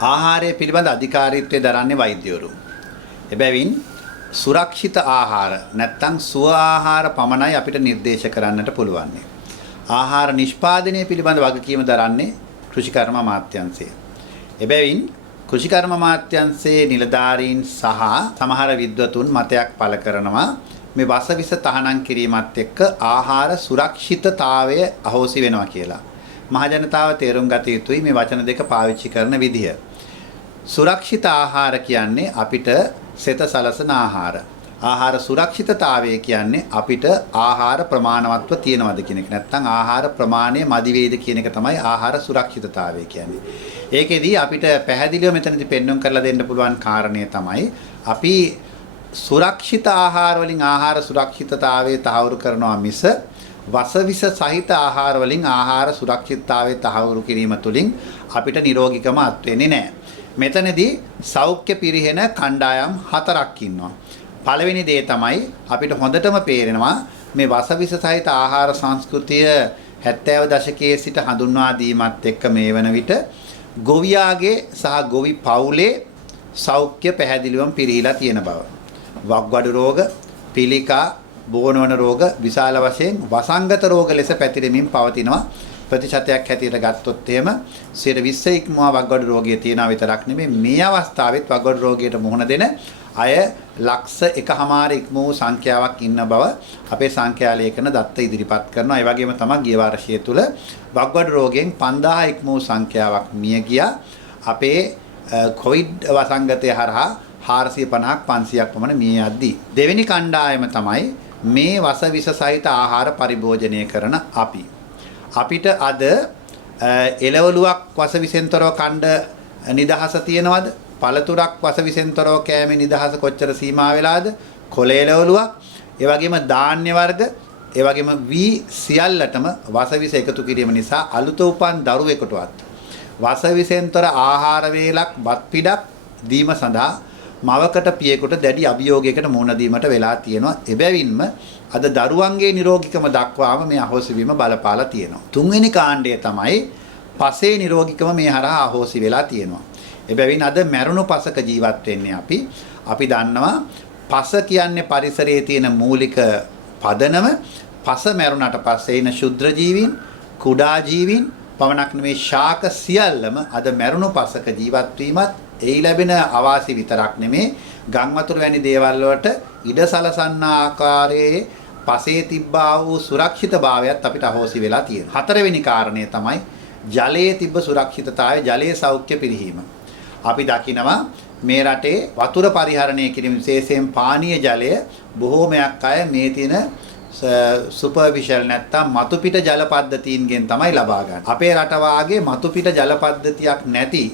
ආහාරය පිළිබඳ අධිකාරීත්වය දරන්නේ වෛද්‍යවරු. එබැවින් සුරක්ෂිත ආහාර නැත්නම් සුව ආහාර පමණයි අපිට නිර්දේශ කරන්නට පුළුවන්. ආහාර නිෂ්පාදනය පිළිබඳ වගකීම දරන්නේ කෘෂිකර්ම අමාත්‍යාංශය. එබැවින් කෘෂිකර්ම අමාත්‍යාංශයේ නිලධාරීන් සහ සමහර විද්වතුන් මතයක් පළ කරනවා මේ වසවිස තහනම් කිරීමත් එක්ක ආහාර සුරක්ෂිතතාවය අහෝසි වෙනවා කියලා. මහජනතාව තේරුම් ගත යුතුයි මේ වචන දෙක පාවිච්චි කරන විදිය. සුරක්ෂිත ආහාර කියන්නේ අපිට සෙත සලසන ආහාර. ආහාර සුරක්ෂිතතාවය කියන්නේ අපිට ආහාර ප්‍රමාණවත්ව තියෙනවද කියන එක. නැත්නම් ආහාර ප්‍රමාණය මදි වේද කියන එක තමයි ආහාර සුරක්ෂිතතාවය කියන්නේ. ඒකෙදී අපිට පැහැදිලිව මෙතනදී පෙන්වන්න කරලා දෙන්න පුළුවන් කාරණය තමයි අපි සුරක්ෂිත ආහාර වලින් ආහාර සුරක්ෂිතතාවය තහවුරු කරනවා මිස වසවිස සහිත ආහාර වලින් ආහාර සුරක්ෂිතතාවය තහවුරු කිරීම තුළින් අපිට නිරෝගීකම අත් වෙන්නේ නැහැ. මෙතනදී සෞඛ්‍ය පිරිහෙන කණ්ඩායම් හතරක් ඉන්නවා. පළවෙනි දේ තමයි අපිට හොඳටම පේරෙනවා මේ වසවිස සහිත ආහාර සංස්කෘතිය 70 දශකයේ සිට හඳුන්වා දීමත් එක්ක මේ වන විට ගොවියාගේ සහ ගොවි පවුලේ සෞඛ්‍ය පැහැදිලිවම පිරිහිලා තියෙන බව. වක්ගඩු රෝග, පිළිකා, බෝනවන රෝග විශාල වශයෙන් වසංගත රෝග ලෙස පැතිරෙමින් පවතිනවා. ප්‍රතිශතයක් හැටියට ගත්තොත් එහෙම 20 ඉක්මවා වක්ගඩු රෝගය තියෙනවා විතරක් නෙමෙයි මේ අවස්ථාවෙත් වක්ගඩු රෝගයට මුහුණ දෙන අය ලක්ෂ 1.5 ඉක්ම වූ සංඛ්‍යාවක් ඉන්න බව අපේ සංඛ්‍යා ලේඛන දත්ත ඉදිරිපත් කරනවා. ඒ වගේම තමයි ගිය වර්ෂය තුල වක්ගඩු රෝගයෙන් 5000 ඉක්ම වූ සංඛ්‍යාවක් මිය ගියා. අපේ කොවිඩ් වසංගතය හරහා 450ක් 500ක් පමණ මිය යද්දී. දෙවෙනි කණ්ඩායම තමයි මේ වසවිස සහිත ආහාර පරිභෝජනය කරන අපිට අද එළවලුවක් වසවිසෙන්තරව කණ්ඩ නිදහස තියනවද? පළතුරක් වසවිසෙන්තරව කෑමේ නිදහස කොච්චර සීමා වෙලාද? කොළ එළවලුවක්, ඒ වගේම ධාන්‍ය වර්ග, ඒ වගේම වී සියල්ලටම වසවිස එකතු කිරීම නිසා අලුත උපන් දරුවෙකුටවත් වසවිසෙන්තර ආහාර වේලක් බත් පිඩක් දීම සඳහා මවකට පියෙකුට දැඩි අභියෝගයකට මුහුණ දීමට වෙලා තියෙනවා. එබැවින්ම අද දරුවන්ගේ නිරෝගීකම දක්වාම මේ අහෝසි වීම බලපාලා තියෙනවා. තුන්වෙනි කාණ්ඩය තමයි පසේ නිරෝගීකම මේ හරහා අහෝසි වෙලා තියෙනවා. එබැවින් අද මැරුණු පසක ජීවත් වෙන්නේ අපි දන්නවා පස කියන්නේ පරිසරයේ තියෙන මූලික පදනම. පස මැරුණට පස්සේ ඉන ශුද්‍ර ජීවීන්, කුඩා ජීවීන් පමණක් නෙමේ ශාක සියල්ලම අද මැරුණු පසක ජීවත් වීමත් ඒ ලැබෙන අවාසි විතරක් නෙමේ ගම් වතුර වැනි දේවල් වලට ඉඩ සලසන්න ආකාරයේ පසේ තිබ්බා වූ සුරක්ෂිතභාවයත් අපිට අහෝසි වෙලා තියෙනවා. හතරවෙනි කාරණය තමයි ජලයේ තිබ්බ සුරක්ෂිතතාවය, ජලයේ සෞඛ්‍ය පිරිහීම. අපි දකිනවා මේ රටේ වතුර පරිහරණය කිරීම විශේෂයෙන් පානීය ජලය බොහෝමයක් අය මේ තියෙන සුපර්ෆිෂල් නැත්තම් මතුපිට ජල පද්ධතීන්ගෙන් තමයි ලබා ගන්න. අපේ රට වාගේ මතුපිට ජල පද්ධතියක් නැති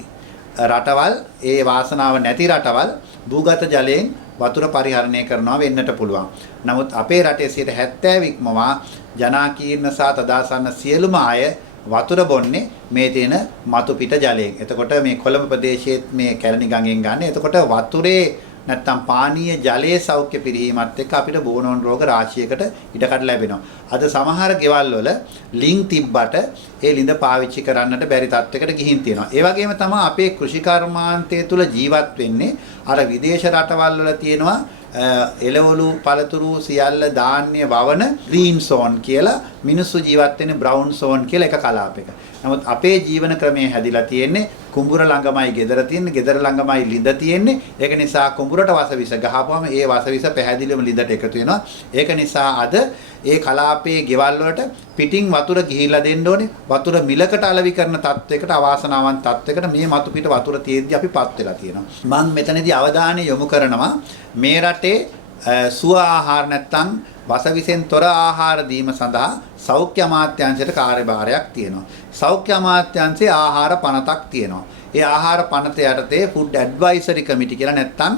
රටවල්, ඒ වාසනාව නැති රටවල් භූගත ජලයෙන් වතුර පරිහරණය කරනවා වෙන්නට පුළුවන්. නමුත් අපේ රටේ 70% ඉක්මවා ජනාකීර්ණ සහ තදාසන්න සියලුම අය වතුර බොන්නේ මේ තියෙන මතුපිට ජලයෙන්. එතකොට මේ කොළඹ ප්‍රදේශයේත් මේ කැලණි ගඟෙන් ගන්න. එතකොට වතුරේ නැත්තම් පානීය ජලයේ සෞඛ්‍ය පිරිහීමත් එක්ක අපිට බෝනෝන් රෝග රාශියකට ඉඩකඩ ලැබෙනවා. අද සමහර ගෙවල් වල ලිං තිබ්බට ඒ ලිඳ පාවිච්චි කරන්නට බැරි තත්යකට ගිහින් තියෙනවා. ඒ වගේම තමයි අපේ කෘෂි කර්මාන්තය තුල ජීවත් වෙන්නේ අර විදේශ රටවල් වල තියෙනවා එළවලු පළතුරු සියල්ල ධාන්‍ය වවන ග්‍රීන් සෝන් කියලා, මිනිස්සු ජීවත් වෙන්නේ බ්‍රවුන් සෝන් කියලා එක කලාපයක. නමුත් අපේ ජීවන ක්‍රමය හැදිලා තියෙන්නේ කුඹුර ළඟමයි ගෙදර තියෙන්නේ, ගෙදර ළඟමයි ලිඳ තියෙන්නේ. ඒක නිසා කුඹුරට වසවිස ගහපුවම ඒ වසවිස පැහැදිලිවම ලිඳට එකතු වෙනවා. ඒක නිසා අද ඒ කලාපයේ ගෙවල් වලට පිටින් වතුර ගිහිල්ලා දෙන්න ඕනේ. වතුර මිලකට අලෙවි කරන තත්වයකට, අවාසනාවන්ත තත්වයකට මේ මතු පිට වතුර තියෙද්දි අපිපත් වෙලා තියෙනවා. මම මෙතනදී අවධානය යොමු කරනවා මේ රටේ සුව ආහාර නැත්තම් වසවිසෙන් තොර ආහාර දීම සඳහා සෞඛ්‍ය අමාත්‍යාංශයට කාර්යභාරයක් තියෙනවා. සෞඛ්‍ය අමාත්‍යාංශයේ ආහාර පනතක් තියෙනවා. ඒ ආහාර පනත යටතේ ෆුඩ් ඇඩ්වයිසරි කමිටි කියලා නැත්තම්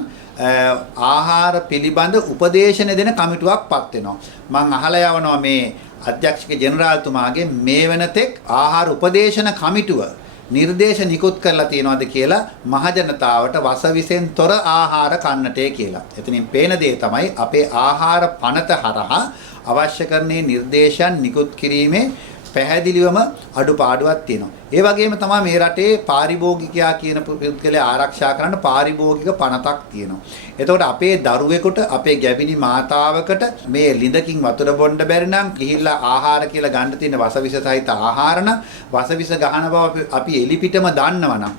ආහාර පිළිබඳ උපදේශන දෙන කමිටුවක් පත් වෙනවා. මම අහලා යවනවා මේ අධ්‍යක්ෂක ජෙනරාල්තුමාගේ මේ වෙනතෙක් ආහාර උපදේශන කමිටුව නිර්දේශ නිකුත් කරලා තියෙනවද කියලා මහජනතාවට වසවිසෙන් තොර ආහාර කන්නටේ කියලා. එතනින් පේන දේ තමයි අපේ ආහාර පනත හරහා අවශ්‍ය කරන්නේ නිර්දේශයන් නිකුත් කිරීමේ පැහැදිලිවම අඩුපාඩුවක් තියෙනවා. ඒ වගේම තමයි මේ රටේ පාරිභෝගිකයා කියන පුද්ගලයා ආරක්ෂා කරන්න පාරිභෝගික පනතක් තියෙනවා. එතකොට අපේ දරුවෙකුට අපේ ගැබිනි මාතාවකට මේ ලිඳකින් වතුර බොන්න බැරි නම් ගිහිල්ලා ආහාර කියලා ගන්න තියෙන වසවිස සහිත ආහාර නම් වසවිස ගහන බව අපි එලිපිටම දන්නවනම්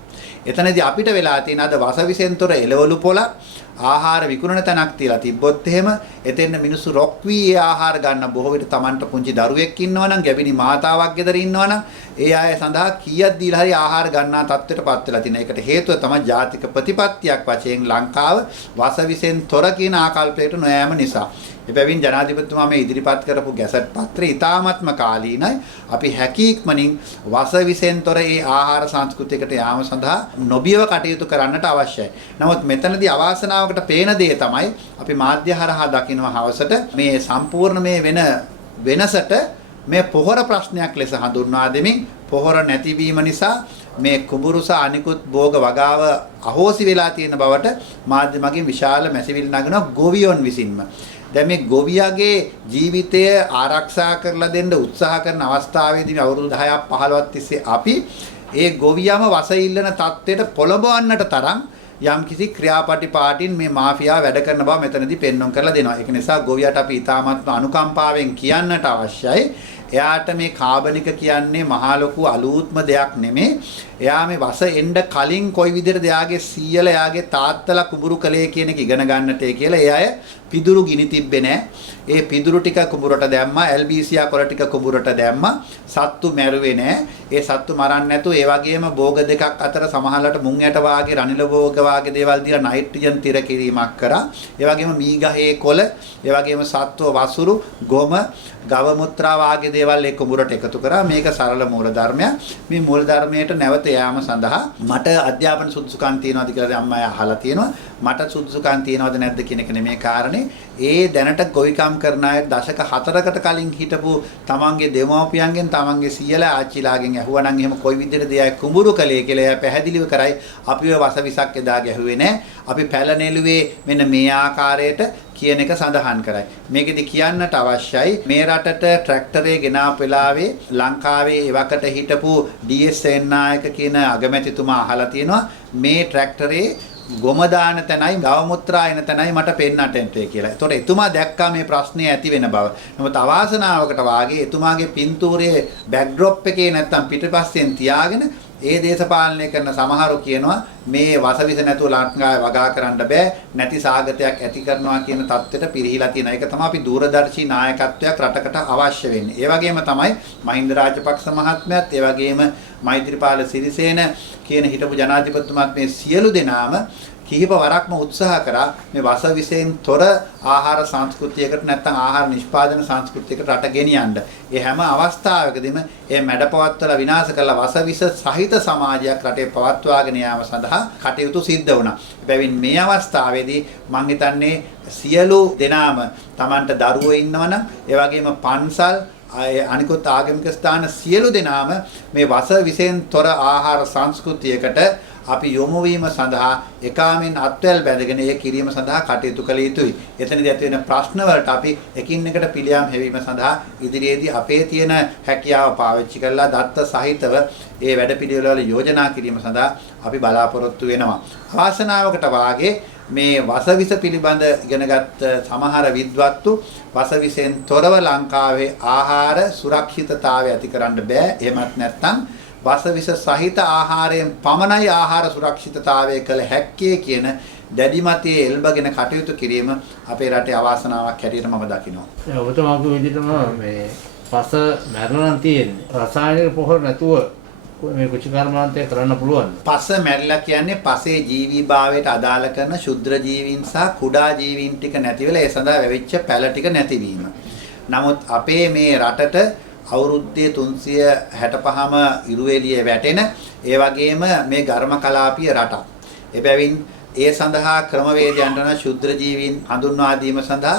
එතනදී අපිට වෙලා තියෙන අද වසවිසෙන්තර එළවලු පොළ ආහාර විකුණන තැනක් තියලා තිබ්බොත් එහෙම එතෙන් මිනිස්සු රොක් වී ඒ ආහාර ගන්න බොහෝ විට Tamanට පුංචි දරුවෙක් ඉන්නවනම් ගැබිනි මාතාවක් ගෙදර ඉන්නවනම් ඒ අය සඳහා කීයක් දීලා හරි ආහාර ගන්නා තත්ත්වයටපත් වෙලා තියෙන. ඒකට හේතුව තමයි ජාතික ප්‍රතිපත්තියක් වශයෙන් ලංකාව වසවිසෙන් තොර කියන ආකල්පයට නොයෑම නිසා. එබැවින් ජනාධිපතිතුමා මේ ඉදිරිපත් කරපු ගැසට් පත්‍රය ඉතාමත්ම කාලීනයි. අපි හැකීක්මනින් වසවිසෙන් තොර ඒ ආහාර සංස්කෘතියකට යාම සඳහා නොබියව කටයුතු කරන්නට අවශ්‍යයි. නමුත් මෙතනදී අවාසනාවකට පේන දේ තමයි අපි මාධ්‍ය හරහා දකිනවා හවසට මේ සම්පූර්ණ මේ වෙනසට මේ පොහොර ප්‍රශ්නයක් ලෙස හඳුන්වා දෙමින් පොහොර නැතිවීම නිසා මේ කුඹුරුස අනිකුත් භෝග වගාව අහෝසි වෙලා තියෙන බවට මාධ්‍ය මගින් විශාල මැසිවිලි නගනවා ගොවියොන් විසින්ම. දැන් මේ ගොවියාගේ ජීවිතය ආරක්ෂා කරලා දෙන්න උත්සාහ කරන අවස්ථාවේදී අවුරුදු 10ක් 15ක් තිස්සේ අපි ඒ ගොවියම වසඉල්ලන තත්ත්වයට පොළඹවන්නට තරම් යම්කිසි ක්‍රියාපටිපාටින් මේ මාෆියා වැඩ කරන බව මෙතනදී පෙන්වන්න කරලා දෙනවා. ඒක නිසා ගොවියට අපි ඉතාමත්ම අනුකම්පාවෙන් කියන්නට අවශ්‍යයි. එයාට මේ කාබනික කියන්නේ මහා ලොකු අලුත්ම දෙයක් නෙමෙයි. එයා මේ වස එන්න කලින් කොයි විදිහටද එයාගේ සීයලා එයාගේ තාත්තලා කුඹුරු කලේ කියන එක ඉගෙන ගන්නට කියලා ඒ අය පිදුරු ගිනි තිබ්බේ නැහැ. ඒ පිදුරු ටික කුඹුරට දැම්මා, එල්බීසියා කොළ ටික කුඹුරට දැම්මා. සත්තු මැරුවේ නැහැ. ඒ සත්තු මරන්නේ නැතුව ඒ වගේම භෝග දෙකක් අතර සමහරලට මුං යට වාගේ රනිල භෝග වාගේ දේවල් දීලා නයිට්‍රජන් තිර කිරීමක් කරා. ඒ වගේම මී ගහේ කොළ, ඒ වගේම සත්ව වසුරු, ගොම, ගව මුත්‍රා වාගේ දේවල් ඒ කුඹුරට එකතු කරා. මේක සරල මූල ධර්මයක්. මේ මූල ධර්මයට නැවත යාම සඳහා මට අධ්‍යාපන සුදුසුකම් තියනවාද කියලා අම්මා අහලා තියෙනවා. මට සුදුසුකම් තියනවද නැද්ද කියන එක නෙමෙයි කාරණේ. ඒ දැනට ගොවිකම් කරන අය දශක 4කට කලින් හිටපු තමන්ගේ දෙමව්පියන්ගෙන් තමන්ගේ සීයලා ආච්චිලාගෙන් ඇහුවනම් එහෙම කොයි විදිහටද එයා කුඹුරු කලේ කියලා එයා පැහැදිලිව කරයි. අපි ඔය වසවිසක් එදා ගැහුවේ නැහැ. අපි පැල නෙළුවේ මෙන්න මේ ආකාරයට කියන එක සඳහන් කරයි. මේකෙදි කියන්නට අවශ්‍යයි මේ රටට ට්‍රැක්ටරේ ගෙනාපු වෙලාවේ ලංකාවේ එවකට හිටපු ඩී.එස්. සේනානායක කියන අගමැතිතුමා අහලා තියෙනවා මේ ට්‍රැක්ටරේ ගොම දාන තැනයි ගව මුත්‍රා එන තැනයි මට පෙන්නට එන්ටේ කියලා. ඒතකොට එතුමා දැක්කා මේ ප්‍රශ්නේ ඇති වෙන බව. නමුත් අවාසනාවකට වාගේ එතුමාගේ පින්තූරයේ බෑක්ඩ්‍රොප් එකේ නැත්තම් පිටපස්සෙන් තියාගෙන ඒ දේශපාලනය කරන සමහරු කියනවා මේ වසවිස නැතුව ලංකාවේ වගා කරන්න බෑ නැති සාගතයක් ඇති කරනවා කියන தත්ත්වයට පිරිහිලා තියෙනවා. ඒක තමයි අපි දූරදර්ශී නායකත්වයක් රටකට අවශ්‍ය වෙන්නේ. ඒ වගේම තමයි මහින්ද රාජපක්ෂ මහත්මයාත් ඒ වගේම මෛත්‍රීපාල සිරිසේන කියන හිටපු ජනාධිපතිතුමාත් මේ සියලු දෙනාම කිහිප වරක්ම උත්සාහ කරා මේ වසවිසෙන් තොර ආහාර සංස්කෘතියකට නැත්නම් ආහාර නිෂ්පාදන සංස්කෘතියකට රට ගෙනියන්න. ඒ හැම අවස්ථාවකදීම ඒ මැඩපවත්වලා විනාශ කළ වසවිස සහිත සමාජයක් රටේ පවත්වාගෙන යාම සඳහා කටයුතු සිද්ධ වුණා. එබැවින් මේ අවස්ථාවේදී මම හිතන්නේ සියලු දෙනාම Tamanට දරුවෝ ඉන්නවනම් ඒ වගේම පන්සල් අනිකුත් ආගමික ස්ථාන සියලු දෙනාම මේ වසවිසෙන් තොර ආහාර සංස්කෘතියකට අපි යොමු වීම සඳහා එකාමෙන් අත්වැල් බැඳගෙන ඒ කිරීම සඳහා කටයුතු කළ යුතුයි. එතනදී ඇති වෙන ප්‍රශ්න වලට අපි එකින් එකට පිළියම් හැවීම සඳහා ඉදිරියේදී අපේ තියෙන හැකියාව පාවිච්චි කරලා දත්ත සහිතව ඒ වැඩපිළිවෙළවල යෝජනා කිරීම සඳහා අපි බලාපොරොත්තු වෙනවා. වාසනාවකට වාගේ මේ වසවිස පිළිබඳ ඉගෙනගත් සමහර විද්වත්තු වසවිසෙන් තොරව ලංකාවේ ආහාර සුරක්ෂිතතාවය ඇති කරන්න බෑ. එහෙමත් නැත්නම් වසවිස සහිත ආහාරයෙන් පමණයි ආහාර සුරක්ෂිතතාවය කළ හැක්කේ කියන දැඩි මතයේ එල්බගෙන කටයුතු කිරීම අපේ රටේ අවාසනාවක් හැටියට මම දකිනවා. ඔබතුමාගේ විදිහටම මේ පස මැරෙනවා තියෙන්නේ. රසායනික පොහොර නැතුව මේ කුචි කර්මාන්තය කරන්න පුළුවන්. පස මැරිලා කියන්නේ පසේ ජීවීභාවයට අදාළ කරන ශුද්‍ර ජීවීන් සහ කුඩා ජීවීන් ටික නැති වෙලා ඒ සඳහා වැවිච්ච පැල ටික නැතිවීම. නමුත් අපේ මේ රටට අවුරුද්දේ 365ම ඉරුවෙලිය වැටෙන ඒ වගේම මේ ඝර්ම කලාපීය රටක්. එබැවින් ඒ සඳහා ක්‍රමවේදයන් යන ශුද්‍ර ජීවීන් හඳුන්වා දීම සඳහා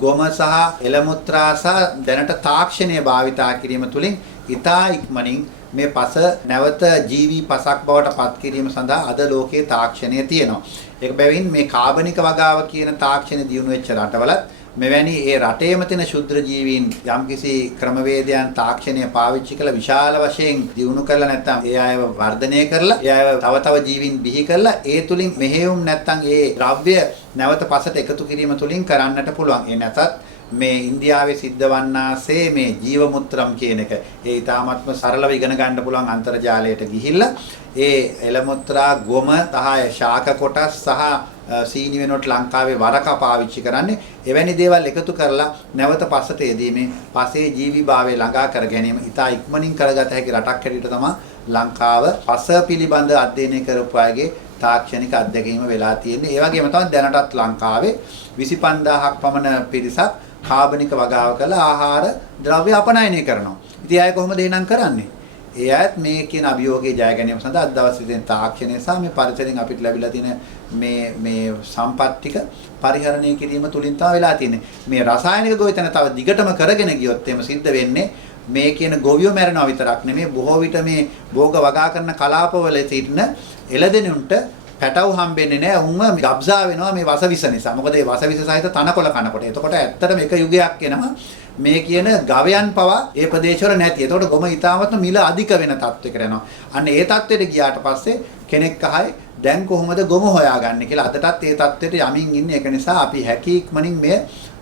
ගොම සහ එළමුත්‍රා සහ දැනට තාක්ෂණය භාවිතා කිරීම තුළින් ඉතා ඉක්මනින් මේ පස නැවත ජීවි පසක් බවට පත් කිරීම සඳහා අද ලෝකයේ තාක්ෂණය තියෙනවා. ඒක බැවින් මේ කාබනික වගාව කියන තාක්ෂණය දියුණු වෙච්ච රටවලත් මෙවැනි ඒ රටේම තියෙන ශුද්‍ර ජීවීන් යම්කිසි ක්‍රමවේදයන් තාක්ෂණය පාවිච්චි කළ විශාල වශයෙන් දියුණු කරලා නැත්නම් ඒ අයව වර්ධනය කරලා ඒ අයව තව ජීවීන් බිහි කරලා ඒ තුලින් මෙහෙයුම් නැත්නම් ඒ ද්‍රව්‍ය නැවත පසට එකතු කිරීම තුලින් කරන්නට පුළුවන්. ඒ නැතත් මේ ඉන්දියාවේ සිද්ධ වන්නාසේ මේ ජීවමුත්‍රම් කියන එක ඒ ඊටාත්ම සරලව ඉගෙන ගන්න පුළුවන් අන්තර්ජාලයට ගිහිල්ලා ඒ එළමුත්‍රා ගොම සහ ශාක කොටස් සහ සීනි වෙනුවට ලංකාවේ වරක පාවිච්චි කරන්නේ එවැනි දේවල් එකතු කරලා නැවත පසට යෙදීමේ පසේ ජීවිභාවය ළඟා කර ගැනීම ඉතා ඉක්මනින් කරගත හැකි රටක් හැටියට තමයි ලංකාව පස පිළිබඳ අධ්‍යයනය කරපු අයගේ තාක්ෂණික අත්දැකීම වෙලා තියෙන්නේ. ඒ වගේම තමයි දැනටත් ලංකාවේ 25000ක් පමණ පිරිසක් කාබනික වගාව කළ ආහාර ද්‍රව්‍ය අපනයනය කරනවා. ඉතින් අය කොහොමද එහෙනම් කරන්නේ? ඒ අයත් මේ කියන අභියෝගයේ ජය ගැනීම සඳහා අද දවසේ තාක්ෂණය සහ මේ පරිසරයෙන් අපිට ලැබිලා තියෙන මේ සම්පත් ටික පරිහරණය කිරීම තුලින් තමයි වෙලා තියෙන්නේ. මේ රසායනික ගොවිතැන තව දිගටම කරගෙන ගියොත් එහෙම සිද්ධ වෙන්නේ මේ කියන ගොවියෝ මැරෙනවා විතරක් නෙමෙයි බොහෝ විට මේ භෝග වගා කරන කලාපවල සිටින එළදෙනුන්ට පැටව හම්බෙන්නේ නැහැ. උන්ව ගබ්සා වෙනවා මේ වසවිස නිසා. මොකද මේ වසවිස සහිත තනකොළ කනකොට. එතකොට ඇත්තටම එක යුගයක් එනවා මේ කියන ගවයන් පවා ඒ ප්‍රදේශවල නැති. එතකොට ගොම ඊටාමත්ම මිල අධික වෙන තත්ත්වයකට යනවා. අන්න ඒ තත්ත්වයට ගියාට පස්සේ කෙනෙක් අහයි දැන් කොහොමද ගොම හොයාගන්නේ කියලා. අදටත් ඒ තත්ත්වයට යමින් ඉන්නේ. ඒක නිසා අපි හැකි ඉක්මනින් මේ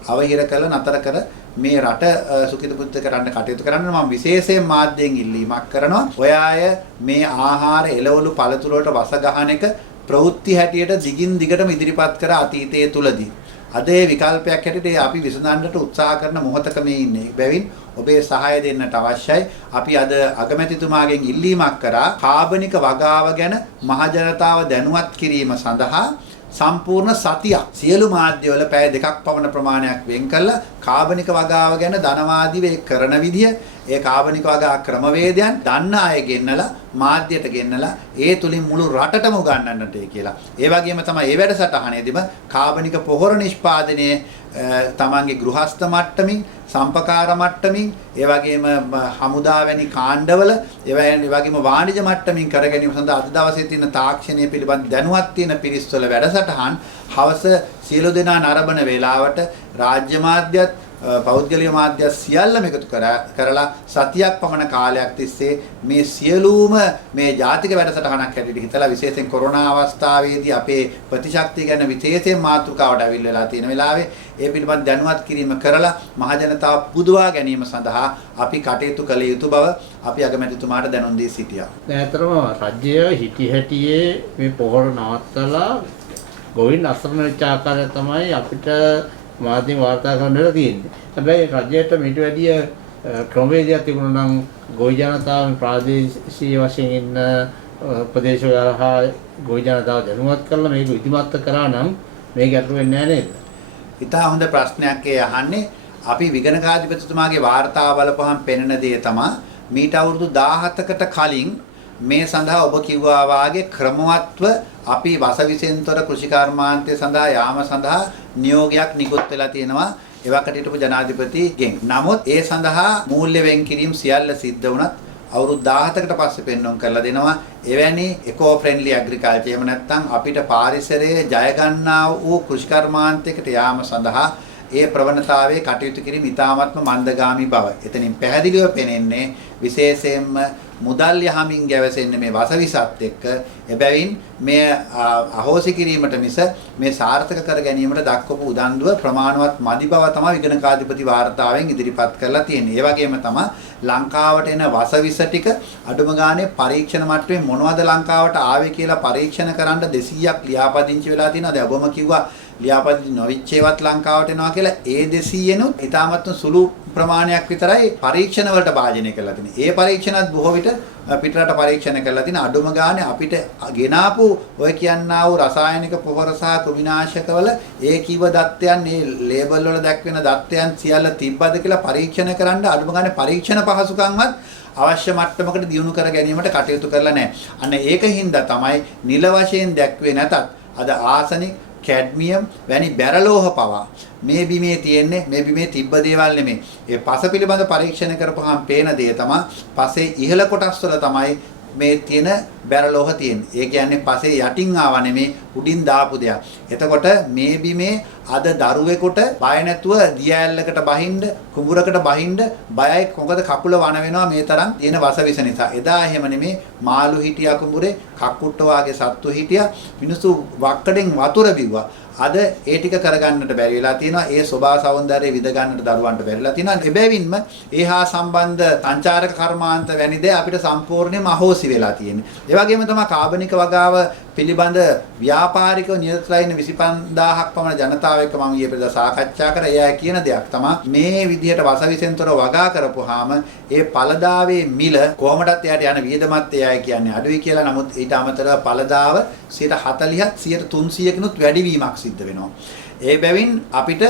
අවහිර කළ නතර කර මේ රට සුඛිත පුදුත කරන්න කටයුතු කරන්න මම විශේෂයෙන් මාධ්‍යයෙන් ඉල්ලීමක් කරනවා. ඔය අය මේ ආහාර එළවලු පළතුරු වලට වස ගහන එක ප්‍රවෘත්ති හැටියට දිගින් දිගටම ඉදිරිපත් කර අතීතයේ තුලදී අද ඒ විකල්පයක් හැටියට අපි විසඳන්නට උත්සාහ කරන මොහොතක මේ ඉන්නේ. බැවින් ඔබේ සහාය දෙන්නට අවශ්‍යයි. අපි අද අගමැතිතුමාගෙන් ඉල්ලීමක් කරා කාබනික වගාව ගැන මහ ජනතාව දැනුවත් කිරීම සඳහා සම්පූර්ණ සතියක් සියලු මාධ්‍යවල පැය 2ක් පමණ ප්‍රමාණයක් වෙන් කළා කාබනික වගාව ගැන ධනවාදීව කරන විදිය ඒ කාබනික වගා ක්‍රමවේදයන් දන්න අය ගෙන්නලා මාධ්‍යයට ගෙන්නලා ඒ තුලින් මුළු රටටම උගන්වන්නට කියලා. ඒ වගේම තමයි මේ වැඩසටහනේදීම කාබනික පොහොර නිෂ්පාදනයේ තමන්ගේ ගෘහස්ත මට්ටමින් සම්පකාර මට්ටමින් ඒ වගේම හමුදා වැනි කාණ්ඩවල ඒ වගේම වාණිජ මට්ටමින් කර ගැනීම සඳහා අද දවසේ තියෙන තාක්ෂණය පිළිබඳ දැනුවත් තියෙන පිරිස්වල වැඩසටහන් හවස සියලු දෙනා නරඹන වේලාවට රාජ්‍ය මාධ්‍යත් පෞද්ගලික මාධ්‍ය සියල්ලම එකතු කරලා සතියක් පමණ කාලයක් තිස්සේ මේ සියලුම මේ ජාතික වැඩසටහනක් හැටියට හිතලා විශේෂයෙන් කොරෝනා අවස්ථාවේදී අපේ ප්‍රතිශක්තිය ගැන විශේෂයෙන් මාතෘකාවට අවිල්ලලා තියෙන වෙලාවේ ඒ පිළිබඳ දැනුවත් කිරීම කරලා මහ ජනතාව පුදවා ගැනීම සඳහා අපි කටයුතු කළ යුතු බව අපි අගමැතිතුමාට දැනුම් දී සිටියා. දැන් අතරම රජය හිටි හැටියේ මේ පොහොර නවත්තලා ගොවින් අසරණ වෙච්ච ආකාරය තමයි අපිට මාධ්‍යෙන් වාර්තා කරන්න වෙලා තියෙන්නේ. හැබැයි රජයට මේට වැඩිය ක්‍රමවේදයක් තිබුණා නම් ගොවි ජනතාව ප්‍රාදේශීය වශයෙන් ඉන්න ප්‍රදේශවල හා ගොවි ජනතාව දැනුවත් කරලා මේක විධිමත් කරා නම් මේක අතුරු වෙන්නේ නැහැ නේද? ඉතා හොඳ ප්‍රශ්නයක් අහන්නේ. අපි විගණකාධිපතිතුමාගේ වාර්තාව බලපුවහම පෙනෙන දේ තමයි මීට අවුරුදු 17කට කලින් මේ සඳහා ඔබ කිව්වා වාගේ ක්‍රමවත්ව අපි වසවිසෙන්තර කෘෂිකර්මාන්තය සඳහා යාම සඳහා නියෝගයක් නිකුත් වෙලා තියෙනවා එවකට හිටපු ජනාධිපතිගෙන්. නමුත් ඒ සඳහා මූල්‍ය වෙන් කිරීම සියල්ල සිද්ධ වුණත් අවුරුදු 17කට පස්සේ පෙන්වන්න කරලා දෙනවා එවැනි එකෝ ෆ්‍රෙන්ඩලි ඇග්‍රිකල්චර් එහෙම නැත්නම් අපිට පාරිසරයේ ජය ගන්නා වූ කෘෂිකර්මාන්තයකට යාම සඳහා ඒ ප්‍රවණතාවයේ කටයුතු කිරීම ඉතාමත්ම මන්දගාමී බව. එතනින් පැහැදිලිව පෙනෙන්නේ විශේෂයෙන්ම මුදල් යහමින් ගැවසෙන්නේ මේ වසවිසත් එක්ක. එබැවින් මේ අහෝසි කිරීමට මිස මේ සාර්ථක කර ගැනීමට දක්වපු උදන්දුව ප්‍රමාණවත් මදි බව තමයි විගණකාධිපති වාර්තාවෙන් ඉදිරිපත් කරලා තියෙන්නේ. ඒ වගේම තමයි ලංකාවට එන වසවිස ටික අඩුම ගානේ පරීක්ෂණ මට්ටමේ මොනවද ලංකාවට ආවේ කියලා පරීක්ෂණ කරන්න 200ක් ලියාපදිංචි වෙලා තියෙනවා. දැන් ඔබම කිව්වා ලියාපදිංචි නොවිච්ච ඒවත් ලංකාවට එනවා කියලා. ඒ 200නුත් ඊටමත්ම සුළු ප්‍රමාණයක් විතරයි පරීක්ෂණ වලට භාජනය කරලා තියෙන්නේ. ඒ පරීක්ෂණත් බොහෝ විට පිටරට පරීක්ෂණ කරලා තියෙන අඩුම ගානේ අපිට ගෙනාපු ඔය කියන්නා වූ රසායනික පොහොර සහ කෘමිනාශකවල ඒ කිව දත්තයන් මේ ලේබල් වල දැක්වෙන දත්තයන් සියල්ල තිබ්බද කියලා පරීක්ෂණ කරන්න අඩුම ගානේ පරීක්ෂණ පහසුකම්වත් අවශ්‍ය මට්ටමකට දියුණු කර ගැනීමට කටයුතු කරලා නැහැ. අන්න ඒකින්ද තමයි නිල වශයෙන් දැක්වේ නැතත් අද ආසනික් කැඩ්මියම් වැනි බැරලෝහ පවා මේ බිමේ තියෙන්නේ මේ බිමේ තිබ්බ දේවල් නෙමෙයි. ඒ පස පිළිබඳ පරීක්ෂණ කරපුවාම පේන දේ තමයි පසේ ඉහළ කොටස් වල තමයි මේ තියෙන බැරලෝහ තියෙන්නේ. ඒ කියන්නේ පසේ යටින් ආව නෙමේ උඩින් දාපු දෙයක්. එතකොට මේ බිමේ අද දරුවෙකුට බය නැතුව දියැලකට බහින්න කුඹුරකට බහින්න බයයි මොකද කකුල වණ වෙනවා මේ තරම් තියෙන වසවිස නිසා. එදා එහෙම නෙමේ මාළු හිටියා කුඹුරේ කක්කුට්ට වාගේ සත්තු හිටියා මිනිස්සු වක්කඩෙන් වතුර බිව්වා. අද ඒ ටික කරගන්නට බැරි වෙලා තියෙනවා. ඒ ස්වභාව සෞන්දර්යය විඳ ගන්නට දරුවන්ට බැරිලා තියෙනවා. එබැවින්ම ඒහා සම්බන්ධ සංචාරක කර්මාන්ත වැනි දේ අපිට සම්පූර්ණයෙන්ම අහෝසි වෙලා තියෙන්නේ. ඒ වගේම තමයි කාබනික වගාව පිළිබඳ ව්‍යාපාරිකව නිරතලා ඉන්න 25000ක් පමණ ජනතාව එක්ක මම ඊයේ පෙරේදා සාකච්ඡා කරා. එයා කියන දෙයක් තමයි මේ විදිහට වසවිසෙන්තර වගා කරපුවාම ඒ පළදාවේ මිල කොහොමදත් එයාට යන වියදමත් එයායි කියන්නේ අඩුයි කියලා. නමුත් ඊට අමතරව පළදාව 40%ත් 300කිනුත් වැඩිවීමක් සිද්ධ වෙනවා. ඒ බැවින් අපිට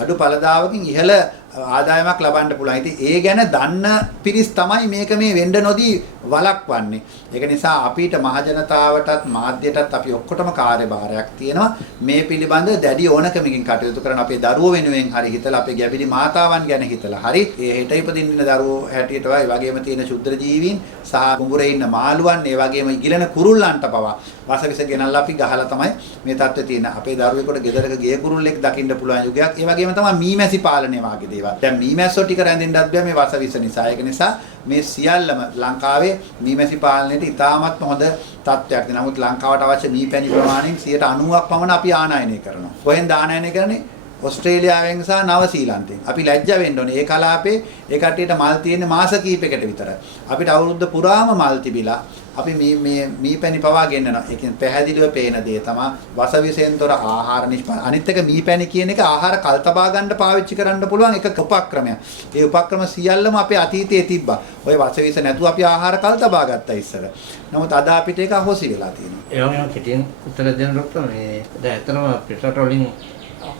අඩු පළදාවකින් ඉහළ ආදායමක් ලබන්න පුළුවන්. ඉතින් ඒ ගැන දන්න පිරිස් තමයි මේක මේ වෙන්න නොදී වළක්වන්නේ. ඒක නිසා අපිට මහ ජනතාවටත් මාධ්‍යයටත් අපි ඔක්කොටම කාර්යභාරයක් තියෙනවා. මේ පිළිබඳ දැඩි ඕනකමකින් කටයුතු කරන අපේ දරුවෝ වෙනුවෙන් හරි හිතලා අපේ ගැබිලි මාතාවන් ගැන හිතලා හරි ඒ හෙට ඉපදින්න ඉන්න දරුවෝ හැටියට වයි වගේම තියෙන ශුද්‍ර ජීවීන් සහ කුඹුරේ ඉන්න මාළුවන් ඒ වගේම ඉගිලෙන කුරුල්ලන්ට පවා වසවිස ගෙනල්ලා අපි ගහලා තමයි මේ තත්ත්වය තියෙන. අපේ දරුවෙකුට ගෙදරක ගේ කුරුල්ලෙක් දකින්න පුළුවන් යුගයක්. ඒ වගේම තමයි මීමැසි පාලනය වාගේ දේවල්. දැන් මීමැස්සෝ ටික රැඳෙන්නත් බෑ මේ වසවිස නිසා. ඒක නිසා මේ සියල්ලම ලංකාවේ මීමැසි පාලනයට ඉතාමත්ම හොඳ තත්ත්වයක්. නමුත් ලංකාවට අවශ්‍ය මීපැණි ප්‍රමාණයෙන් 90%ක් පමණ අපි ආනයනය කරනවා. කොහෙන්ද ආනයනය කරන්නේ? ඕස්ට්‍රේලියාවෙන් සහ නවසීලන්තයෙන්. අපි ලැජ්ජා වෙන්න ඕනේ. ඒ කලාපේ ඒ කට්ටියට මල් තියෙන්නේ මාස කිහිපයකට විතර. අපිට අවුරුද්ද පුරාම මල් තිබිලා අපි මේ මීපැණි පවා ගෙන්නනවා. ඒ කියන්නේ පැහැදිලිව පේන දේ තමයි වසවිසෙන්තර ආහාර නිෂ්පාදනය. අනිත් එක මීපැණි කියන එක ආහාර කල්තබා ගන්න පාවිච්චි කරන්න පුළුවන් එක උපක්‍රමයක්. ඒ උපක්‍රම සියල්ලම අපේ අතීතයේ තිබ්බා. ඔය වසවිස නැතුව අපි ආහාර කල්තබා ගත්තා ඉස්සර. නමුත් අද අපිට ඒක අහෝසි වෙලා තියෙනවා. ඒ වගේම කෙටියෙන් උත්තර දෙන්න ડોක්ටර් මේ දැන් ඇත්තටම පිටරට වලින්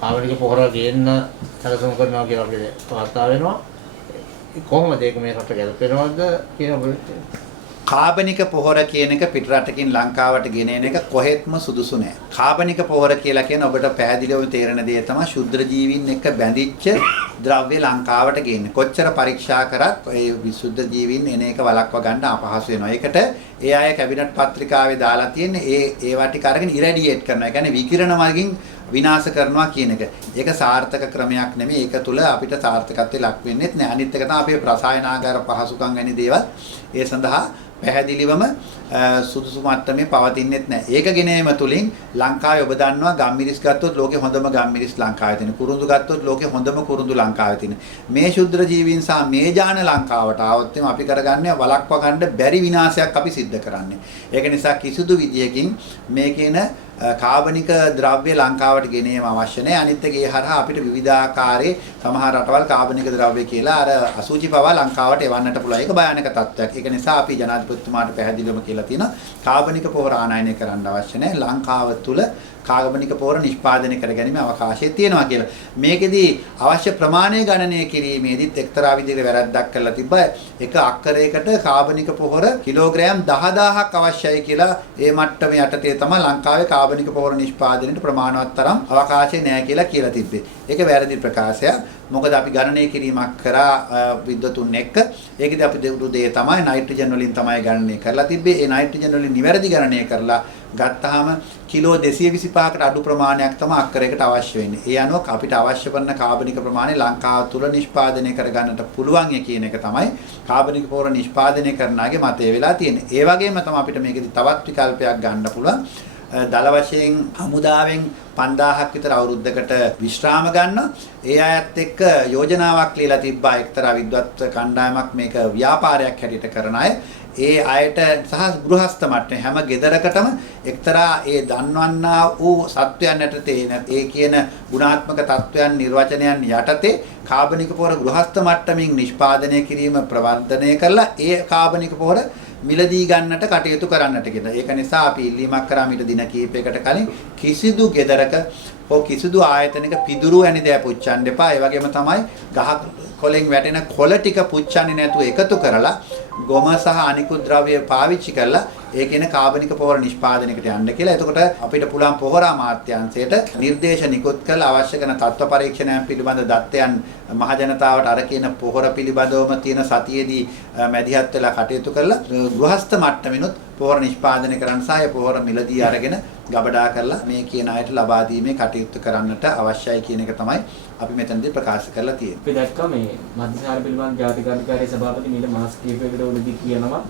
කාබනික පොහොර ගේන්න සැලසුම් කරනවා කියලා අපිට වාර්තා වෙනවා. කොහොමද ඒක මේ රට ගැලපෙනවද කියන අපිට කාබනික පොහොර කියන එක පිටරටකින් ලංකාවට ගෙනෙන එක කොහෙත්ම සුදුසු නෑ. කාබනික පොහොර කියලා කියන ඔබට පැහැදිලිවම තේරෙන දේ තමයි ශුද්ධ ජීවීන් එක්ක බැඳිච්ච ද්‍රව්‍ය ලංකාවට ගේන්නේ. කොච්චර පරීක්ෂා කරත් ඒ විසුද්ධ ජීවීන් එන එක වළක්වා ගන්න අපහසු වෙනවා. ඒකට ඒ අය කැබිනට් පත්‍රිකාවේ දාලා තියෙන්නේ ඒවා ටික අරගෙන ඉරැඩියේට් කරනවා. ඒ කියන්නේ විකිරණ මාර්ගින් විනාශ කරනවා කියන එක. ඒක සාර්ථක ක්‍රමයක් නෙමෙයි. ඒක තුල අපිට සාර්ථකත්වයට ලක් වෙන්නේ නැහැ. අනිත් එක තමයි අපේ රසායනාගාර පහසුකම් වැනි දේවල් ඒ සඳහා පැහැදිලිවම සුදුසු මට්ටමේ පවතින්නේත් නැහැ. ඒක ගෙනීම තුලින් ලංකාවේ ඔබ දන්නවා ගම්මිරිස් ගත්තොත් ලෝකේ හොඳම ගම්මිරිස් ලංකාවේ තියෙන. කුරුඳු ගත්තොත් ලෝකේ හොඳම කුරුඳු ලංකාවේ තියෙන. මේ ශුද්ධ ජීවීන් සහ මේ ජාන ලංකාවට ආවොත් අපි කරගන්නේ වළක්වා ගන්න බැරි විනාශයක් අපි සිද්ධ කරන්නේ. ඒක නිසා කිසිදු විදියකින් මේකේන කාබනික ද්‍රව්‍ය ලංකාවට ගෙනීම අවශ්‍ය නැහැ. අනිත් එක ඒ හරහා අපිට විවිධාකාරයේ සමහර රටවල් කාබනික ද්‍රව්‍ය කියලා අර අසුචි පවා ලංකාවට එවන්නට පුළුවන්. ඒක භයානක තත්ත්වයක්. ඒක නිසා අපි ජනාධිපතිතුමාට පැහැදිලිවම කියලා තියෙනවා කාබනික පොහොර ආනයනය කරන්න අවශ්‍ය නැහැ. ලංකාව තුල කාබනික පොහොර නිෂ්පාදනය කර ගැනීම අවකාශය තියෙනවා කියලා. මේකෙදී අවශ්‍ය ප්‍රමාණය ගණනය කිරීමේදීත් එක්තරා විදිහකට වැරද්දක් කරලා තිබ්බා. එක අක්කරයකට කාබනික පොහොර කිලෝග්‍රෑම් 10000ක් අවශ්‍යයි කියලා ඒ මට්ටමේ යටතේ තමයි ලංකාවේ කාබනික පොහොර නිෂ්පාදනයට ප්‍රමාණවත් තරම් අවකාශය නැහැ කියලා කියලා තිබ්බේ. ඒක වැරදි ප්‍රකාශයක්. මොකද අපි ගණනය කිරීමක් කරා විද්වතුන් එක්ක. ඒකදී අපි දෙවුරු දේ තමයි නයිට්‍රජන් වලින් තමයි ගණනය කරලා තිබ්බේ. ඒ නයිට්‍රජන් වලින් නිවැරදි ගණනය කරලා ගත්තාම කිලෝ 225කට අඩු ප්‍රමාණයක් තමයි අක්කරයකට අවශ්‍ය වෙන්නේ. ඒ අනුව අපිට අවශ්‍ය කරන කාබනික ප්‍රමාණය ලංකාව තුල නිෂ්පාදනය කරගන්නට පුළුවන් කියන එක තමයි කාබනික පොහොර නිෂ්පාදනය කරනාගේ මතය වෙලා තියෙන්නේ. ඒ වගේම තමයි අපිට මේකෙදි තවත් විකල්පයක් ගන්න පුළුවන්. දල වශයෙන් හමුදාවෙන් 5000ක් විතර අවුරුද්දකට විශ්‍රාම ගන්න. ඒ අයත් එක්ක යෝජනාවක් ලියලා තිබ්බා එක්තරා විද්වත් කණ්ඩායමක් මේක ව්‍යාපාරයක් හැටියට කරන අය. ඒ අයට සහ ගෘහස්ත මට්ටමේ හැම ගෙදරකටම එක්තරා ඒ දන්වන්නා වූ සත්වයන් යටතේ ඒ කියන ගුණාත්මක තත්වයන් නිර්වචනයන් යටතේ කාබනික පොහොර ගෘහස්ත මට්ටමින් නිෂ්පාදනය කිරීම ප්‍රවර්ධනය කරලා ඒ කාබනික පොහොර මිලදී ගන්නට කටයුතු කරන්නට කියන. ඒක නිසා අපි ඉල්ලීමක් කරා මීට දින කිහිපයකට කලින් කිසිදු ගෙදරක හෝ කිසිදු ආයතනයක පිදුරු වැනි දේ පුච්චන්න එපා. ඒ වගේම තමයි ගහ කොලෙන් වැටෙන කොළ ටික පුච්චන්නේ නැතුව එකතු කරලා ගොම සහ අනිකුත් ද්‍රව්‍ය පාවිච්චි කරලා ඒ කියන කාබනික පොහොර නිෂ්පාදනයකට යන්න කියලා. එතකොට අපිට පුළුවන් පොහොර අමාත්‍යාංශයට නිර්දේශ නිකුත් කරලා අවශ්‍ය කරන තත්ත්ව පරීක්ෂණයන් පිළිබඳ දත්තයන් මහ ජනතාවට අර කියන පොහොර පිළිබඳවම තියෙන සතියේදී මැදිහත් වෙලා කටයුතු කරලා ගෘහස්ත මට්ටමිනුත් පොහොර නිෂ්පාදනය කරන්න සහ ඒ පොහොර මිලදී අරගෙන ගබඩා කරලා මේ කියන අයට ලබා දීමේ කටයුතු කරන්නට අවශ්‍යයි කියන එක තමයි අපි මෙතනදී ප්‍රකාශ කරලා තියෙන්නේ. අපි දැක්කා මේ මධ්‍යසාර පිළිබඳ ජාතික අධිකාරියේ සභාපති මීට මාස කිහිපයකට උඩදී කියනවා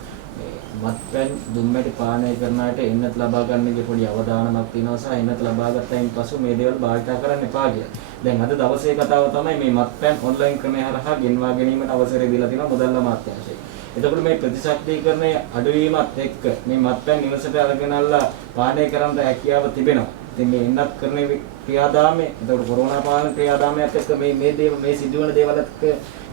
මත්පැන් දුම්මැටි පානය කරන අයට එන්නත් ලබා ගන්නගේ පොඩි අවධානමක් තියෙනවා සහ එන්නත් ලබා ගත්තයින් පසු මේ දේවල් භාවිතා කරන්න එපා කියලා. දැන් අද දවසේ කතාව තමයි මේ මත්පැන් ඔන්ලයින් ක්‍රමය හරහා ගෙන්වා ගැනීමට අවසරය දීලා තියෙනවා මුදල් අමාත්‍යාංශය. එතකොට මේ ප්‍රතිශක්තිකරණය අඩුවීමත් එක්ක මේ මත්පැන් නිවසට අරගෙනල්ලා පානය කරන්න හැකියාව තිබෙනවා. ඉතින් මේ එන්නත් කරන ක්‍රියාදාමයේ එතකොට කොරෝනා පාලන ක්‍රියාදාමයත් එක්ක මේ සිදුවන දේවල් එක්ක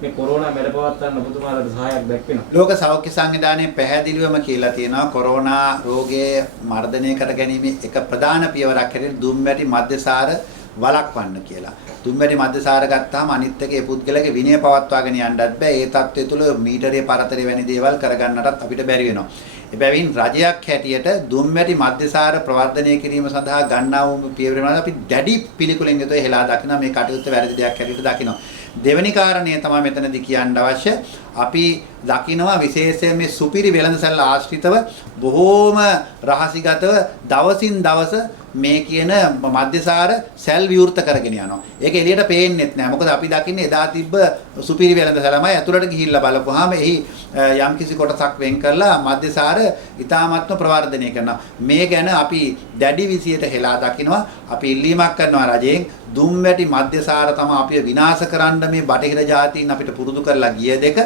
මේ කොරෝනා මැඩපවත්තන්න ඔබතුමාලාට සහායක් දැක්වෙනවා. ලෝක සෞඛ්‍ය සංවිධානයේ පැහැදිලිවම කියලා තියෙනවා කොරෝනා රෝගය මර්ධනය කර ගැනීම එක ප්‍රධාන පියවරක් හැටියට දුම්වැටි මද්යසාර වළක්වන්න කියලා. දුම්වැටි මද්යසාර ගත්තාම අනිත් එක ඒ පුද්ගලයාගේ විනය පවත්වාගෙන යන්නත් බෑ. ඒ தත්ත්වය තුළ මීටරයේ පරතරය වැනි දේවල් කරගන්නටත් අපිට බැරි වෙනවා. එබැවින් රජයක් හැටියට දුම්වැටි මද්යසාර ප්‍රවර්ධනය කිරීම සඳහා ගන්නා වූ පියවරවල අපි දැඩි පිළිකුලෙන් යුතුව හෙලා දකිනවා. මේ කටයුත්ත වැරදි දෙයක් හැටියට දකිනවා. දෙවෙනි කාරණය තමයි මෙතනදී කියන්න අවශ්‍ය. අපි දකිනවා විශේෂයෙන් මේ සුපිරි වෙළඳසැල් ආශ්‍රිතව බොහෝම රහසිගතව දවසින් දවස මේ කියන මද්යසාර සැල් විවෘත කරගෙන යනවා. ඒක එළියට පේන්නේත් නැහැ. මොකද අපි දකින්නේ එදා තිබ්බ සුපිරි වෙළඳසැලමයි ඇතුළට ගිහිල්ලා බලපුවාම එහි යම්කිසි කොටසක් වෙන් කරලා මද්යසාර ඉතාමත්ම ප්‍රවර්ධනය කරනවා. මේ ගැන අපි දැඩි විසියට හෙලා දකිනවා. අපි ඉල්ලීමක් කරනවා රජයෙන් දුම්වැටි මද්යසාර තමයි අපිව විනාශ කරන්න මේ බටහිර ජාතීන් අපිට පුරුදු කරලා ගිය දෙක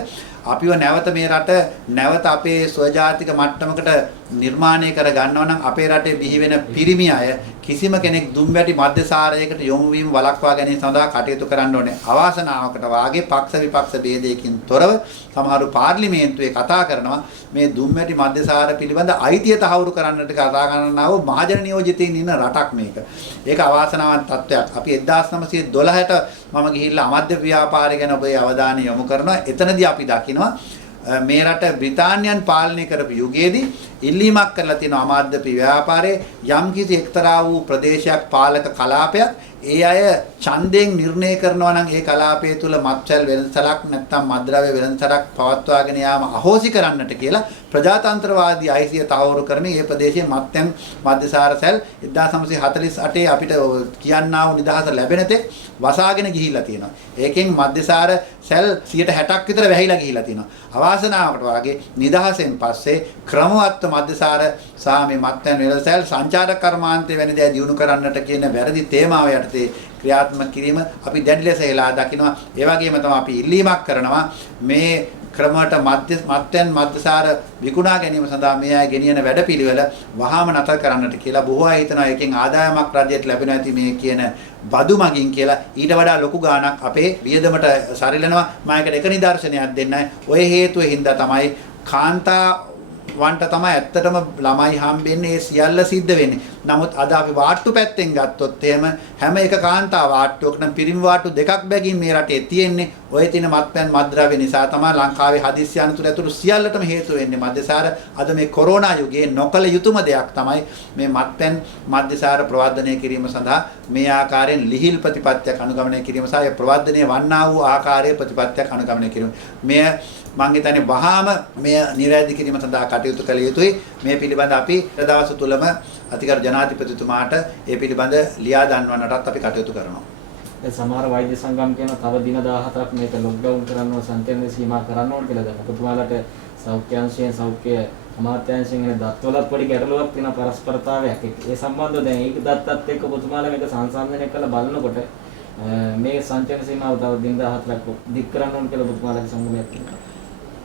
අපිව නැවත මේ රට නැවත අපේ ස්වජාතික මට්ටමකට නිර්මාණය කර ගන්නවා නම් අපේ රටේ බිහි වෙන පිරිමි අය කිසිම කෙනෙක් දුම්වැටි මද්යසාරයකට යොමු වීම වළක්වා ගැනීම සඳහා කටයුතු කරන්න ඕනේ. අවාසනාවකට වාගේ පක්ෂ විපක්ෂ ભેදයකින් තොරව සමහරු පාර්ලිමේන්තුවේ කතා කරනවා මේ දුම්වැටි මද්යසාර පිළිබඳ අයිතිය තහවුරු කරන්නට කතා කරනවා මහජන නියෝජිතයින් ඉන්න රටක් මේක. ඒක අවාසනාවන්ත තත්ත්වයක්. අපි 1912ට මම ගිහිල්ලා අමද්‍ය ව්‍යාපාරය ගැන ඔබේ අවධානය යොමු කරනවා. එතනදී අපි දකිනවා මේ රට බ්‍රිතාන්‍යයන් පාලනය කරපු යුගයේදී ඉල්ලීමක් කරලා තියෙන අමාත්‍ය ව්‍යාපාරයේ යම්කිසි එක්තරා වූ ප්‍රදේශයක් පාලක කලාපයක් ඒ අය ඡන්දයෙන් නිර්ණය කරනවා නම් ඒ කලාපය තුල මත්සැල් වෙළඳසලක් නැත්නම් මත්ද්‍රව්‍ය වෙළඳසලක් පවත්වාගෙන යාම අහෝසි කරන්නට කියලා ප්‍රජාතන්ත්‍රවාදී අයිතිය තහවුරු කරමින් ඒ ප්‍රදේශයේ මත්යන් මද්යසාර සැල් 1948 අපිට කියන්නා වූ නිදහස ලැබෙන තෙක් වසාගෙන ගිහිල්ලා තියෙනවා. ඒකෙන් මද්යසාර සැල් 60%ක් විතර වැහිලා ගිහිල්ලා තියෙනවා. අවාසනාවකට වාගේ නිදහසෙන් පස්සේ ක්‍රමවත් මද්යසාර සහ මේ මත්යන් වෙළඳසැල් සංචාරක කර්මාන්තය වැනි දේ දියුණු කරන්නට කියන වැරදි තේමාව යටතේ ක්‍රියාත්මක කිරීම අපි දැඩි ලෙස හෙලා දකිනවා. ඒ වගේම තමයි අපි ඉල්ලීමක් කරනවා මේ ක්‍රමයට මත්යන් මද්යසාර විකුණා ගැනීම සඳහා මේ අය ගෙනියන වැඩපිළිවෙල වහාම නතර කරන්නට කියලා. බොහෝ අය හිතනවා එකෙන් ආදායමක් රජයට ලැබෙනවා ඇති මේ කියන බදු මගින් කියලා. ඊට වඩා ලොකු ගාණක් අපේ වියදමට සරිලනවා. මම ඒකට එක නිදර්ශනයක් දෙන්නයි. ඔය හේතුව හින්දා තමයි කාන්තා වන්ට තමයි ඇත්තටම ළමයි හම්බෙන්නේ ඒ සියල්ල සිද්ධ වෙන්නේ. නමුත් අද අපි වාට්ටු පැත්තෙන් ගත්තොත් එහෙම හැම එක කාන්තා වාට්ටුවකටම පිරිමි වාට්ටු දෙකක් බැගින් මේ රටේ තියෙන්නේ. ඔය තියෙන මත්පැන් මත්ද්‍රව්‍ය නිසා තමයි ලංකාවේ හදිස්සි අනතුරු ඇතුළු සියල්ලටම හේතු වෙන්නේ මද්යසාර. අද මේ කොරෝනා යුගයේ නොකල යුතුම දෙයක් තමයි මේ මත්පැන් මද්යසාර ප්‍රවර්ධනය කිරීම සඳහා මේ ආකාරයෙන් ලිහිල් ප්‍රතිපත්තියක් අනුගමනය කිරීම සහ ප්‍රවර්ධනය වන්නා වූ ආකාරයේ ප්‍රතිපත්තියක් අනුගමනය කිරීම. මෙය මම හිතන්නේ වහාම මෙය නිරෑධි කිරීම සඳහා කටයුතු කළ යුතුයි. මේ පිළිබඳ අපි දවස් තුලම අතිගරු ජනාධිපතිතුමාට ඒ පිළිබඳ ලියා දන්වන්නටත් අපි කටයුතු කරනවා. දැන් සමහර වෛද්‍ය සංගම් කියන තව දින 17ක් මේක ලොක්ඩවුන් කරන්න ඕන සංකේතන සීමා කරන්න ඕන කියලා. දැන් ඔබතුමාලට සෞඛ්‍යාංශයෙන් සෞඛ්‍ය අමාත්‍යාංශයෙන් එන දත්වලත් පොඩි ගැටලුවක් තියෙන පරස්පරතාවයක්. ඒ සම්බන්ධව දැන් ඒක දත්තත් එක්ක ඔබතුමාලා මේක සංසන්දනය කරලා බලනකොට මේ සංචලන සීමාව තව දින 17ක් දික් කරන්න ඕන කියලා ඔබතුමාලගේ සංගමයක් තියෙනවා.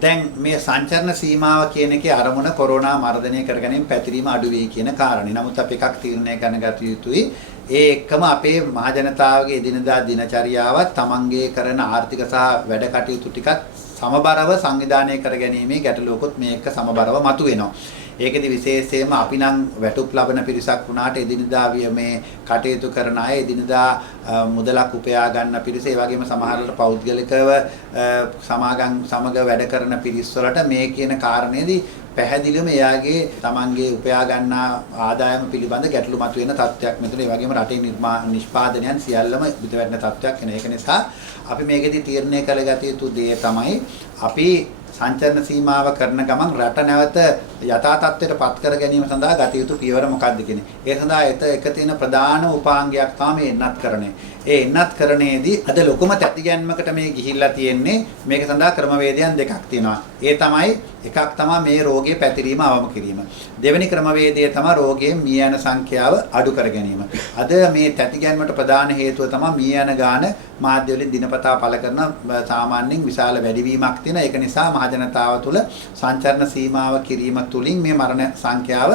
දැන් මේ සංචරණ සීමාව කියන එකේ අරමුණ කොරෝනා මර්ධනය කරගැනීම පැතිරීම අඩු වෙයි කියන කාරණේ. නමුත් අපි එකක් තීරණය කරගත යුතුයි. ඒ එක්කම අපේ මහජනතාවගේ එදිනදා දිනචරියාවත් තමන්ගේ කරන ආර්ථික සහ වැඩ කටයුතු ටිකත් සමබරව සංවිධානය කරගැනීමේ ගැටලුවකුත් මේක සමබරව මතුවෙනවා. ඒකෙදි විශේෂයෙන්ම අපි නම් වැටුප් ලබන පිරිසක් වුණාට එදිනදා මේ කටයුතු කරන අය එදිනදා මුදලක් උපයා ගන්න පිරිස ඒ වගේම සමහරවල් පෞද්ගලිකව සමාගම් සමග වැඩ කරන පිරිස් වලට මේ කියන කාරණේදී පැහැදිලිවම එයාගේ තමන්ගේ උපයා ගන්නා ආදායම පිළිබඳ ගැටලු මතුවෙන තත්ත්වයක් මෙතන ඒ වගේම රටේ නිෂ්පාදනයන් සියල්ලම පිටවැටෙන තත්ත්වයක් එන. ඒක නිසා අපි මේකෙදි තීරණය කරගත යුතු දේ තමයි අපි සංචරණ සීමාව කරන ගමන් රට නැවත යථා තත්ත්වයට පත් කර ගැනීම සඳහා ගත යුතු පියවර මොකක්ද කියන්නේ. ඒ සඳහා එක තියෙන ප්‍රධාන උපාංගයක් තමයි එන්නත්කරණය. ඒ එන්නත්කරණයේදී අද ලොකුම තැතිගැන්මකට මේ ගිහිල්ලා තියෙන්නේ මේක සඳහා ක්‍රමවේදයන් දෙකක් තියෙනවා. ඒ තමයි එකක් තමයි මේ රෝගයේ පැතිරීම අවම කිරීම. දෙවෙනි ක්‍රමවේදය තමයි රෝගයේ මිය යන සංඛ්‍යාව අඩු කර ගැනීම. අද මේ තැතිගැන්මට ප්‍රධාන හේතුව තමයි මිය යන ගාන මාධ්‍ය වලින් දිනපතා පළ කරන සාමාන්‍යයෙන් විශාල වැඩිවීමක් තියෙන. ඒක නිසා මහ ජනතාව තුළ සංචරණ සීමාව කිරීම තුලින් මේ මරණ සංඛ්‍යාව